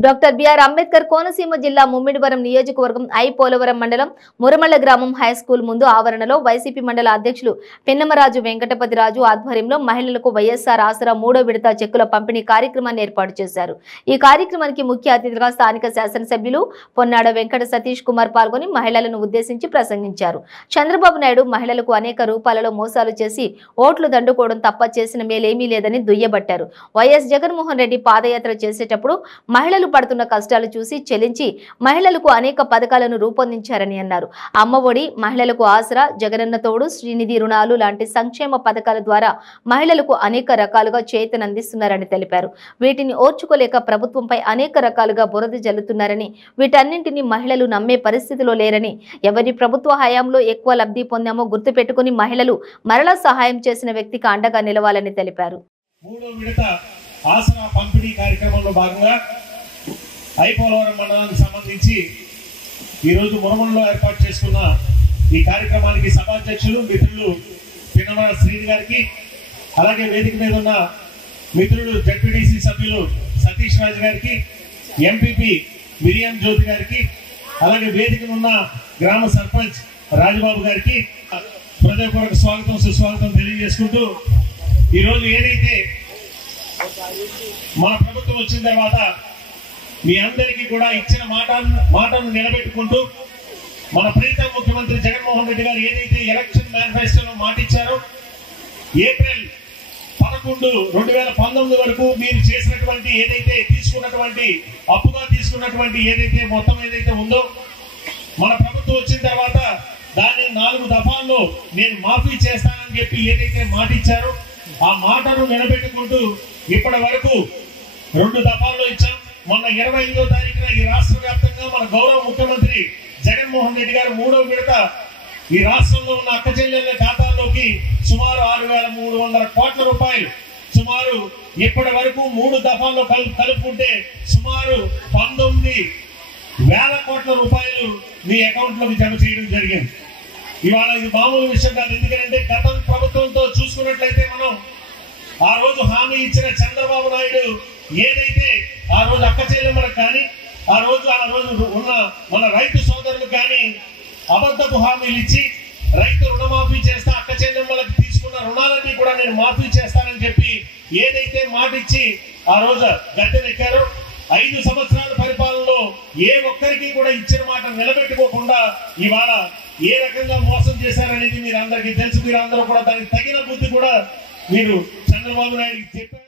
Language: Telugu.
డాక్టర్ బిఆర్ అంబేద్కర్ కోనసీమ జిల్లా ముమ్మిడివరం నియోజకవర్గం పోలవరం మండలం మురమళ్ళ గ్రామం హైస్కూల్ ముందు ఆవరణలో వైసీపీ మండల అధ్యక్షులు పిన్నమరాజు వెంకటపతిరాజు ఆధ్వర్యంలో మహిళలకు వైఎస్ఆర్ ఆసరా 3వ విడత చెక్కుల పంపిణీ కార్యక్రమాన్ని ఏర్పాటు చేశారు। ఈ కార్యక్రమానికి ముఖ్య అతిథిగా స్థానిక శాసనసభ్యులు పొన్నాడ వెంకట సతీష్ కుమార్ పాల్గొని మహిళలను ఉద్దేశించి ప్రసంగించారు। చంద్రబాబు నాయుడు మహిళలకు అనేక రూపాలలో మోసాలు చేసి ఓట్లు దండుకోవడం తప్ప చేసిన మేలేమీ లేదని దుయ్యబట్టారు। వైఎస్ జగన్మోహన్ రెడ్డి పాదయాత్ర చేసేటప్పుడు మహిళలు పడుతున్న కష్టాలు చూసి చెలించి మహిళలకు అనేక పథకాలను రూపొందించారని అన్నారు। అమ్మఒడి, మహిళలకు ఆసరా, జగనన్న తోడు, శ్రీనిధి రుణాలు లాంటి సంక్షేమ పథకాల ద్వారా మహిళలకు అనేక రకాలుగా చేయూతనందిస్తున్నారని తెలిపారు। వీటిని ఓర్చుకోలేక ప్రభుత్వంపై అనేక రకాలుగా బురద జల్లుతున్నారని, వీటన్నింటినీ మహిళలు నమ్మే పరిస్థితిలో లేరని, ఎవరి ప్రభుత్వ హయాంలో ఎక్కువ లబ్ధి పొందామో గుర్తుపెట్టుకుని మహిళలు మరలా సహాయం చేసిన వ్యక్తికి అండగా నిలవాలని తెలిపారు। మూడో విడత ఆసరా పంపిణీ కార్యక్రమంలో భాగంగా పోలవరం మండలానికి సంబంధించి ఈరోజు మురమల్లో ఏర్పాటు చేసుకున్న ఈ కార్యక్రమానికి సభాధ్యక్షులు మిత్రులు పిన్నమర శ్రీని గారికి, అలాగే వేదిక మీద ఉన్న మిత్రులు జడ్పీటీసీ సభ్యులు సతీష్ రాజు గారికి, ఎంపీపీ మిరియం జ్యోతి గారికి, అలాగే వేదిక ఉన్న గ్రామ సర్పంచ్ రాజబాబు గారికి హృదయపూర్వక స్వాగతం సుస్వాగతం తెలియజేసుకుంటూ, ఈరోజు ఏదైతే మన ప్రభుత్వం వచ్చిన తర్వాత మీ అందరికీ కూడా ఇచ్చిన మాటను నిలబెట్టుకుంటూ మన ప్రీతం ముఖ్యమంత్రి జగన్మోహన్ రెడ్డి గారు ఏదైతే ఎలక్షన్ మేనిఫెస్టోలో మాట ఇచ్చారో ఏప్రిల్ 11, 2019 వరకు మీరు చేసినటువంటి ఏదైతే తీసుకున్నటువంటి అప్పుగా తీసుకున్నటువంటి ఏదైతే మొత్తం ఏదైతే ఉందో మన ప్రభుత్వం వచ్చిన తర్వాత దాన్ని 4 దఫాల్లో నేను మాఫీ చేస్తానని చెప్పి ఏదైతే మాట ఇచ్చారో ఆ మాటను నిలబెట్టుకుంటూ ఇప్పటి వరకు 2 దఫాల్లో ఇచ్చాం। మొన్న 25వ తారీఖున ఈ రాష్ట్ర వ్యాప్తంగా మన గౌరవ ముఖ్యమంత్రి జగన్మోహన్ రెడ్డి గారు 3వ విడత ఈ రాష్ట్రంలో ఉన్న అక్క చెల్లెళ్ళ ఖాతాల్లోకి సుమారు 6,300 కోట్ల రూపాయలు సుమారు ఇప్పటి వరకు 3 దఫాల్లో కలుపుకుంటే సుమారు 19,000 కోట్ల రూపాయలు మీ అకౌంట్ లోకి జమ చేయడం జరిగింది। ఇవాళ ఇది మామూలు విషయం కాదు, ఎందుకంటే గత ప్రభుత్వంతో చూసుకున్నట్లయితే మనం ఆ రోజు హామీ ఇచ్చిన చంద్రబాబు నాయుడు ఏదైతే ఆ రోజు అక్క చెల్లెమ్మలకు కానీ ఆ రోజు ఉన్న మన రైతు సోదరులకు కానీ అబద్ధపు హామీలు ఇచ్చి రైతు రుణమాఫీ చేస్తా, అక్క చెల్లెమ్మలకు తీసుకున్న రుణాలన్నీ కూడా నేను మాఫీ చేస్తానని చెప్పి ఏదైతే మాట ఇచ్చి ఆ రోజు గద్దెనెక్కారో 5 సంవత్సరాల పరిపాలనలో ఏ ఒక్కరికి కూడా ఇచ్చిన మాట నిలబెట్టుకోకుండా ఇవాళ ఏ రకంగా మోసం చేశారనేది మీరు అందరికీ తెలుసు। మీరు అందరూ కూడా దానికి తగిన బుద్ధి కూడా మీరు చంద్రబాబు నాయుడికి చెప్పారు।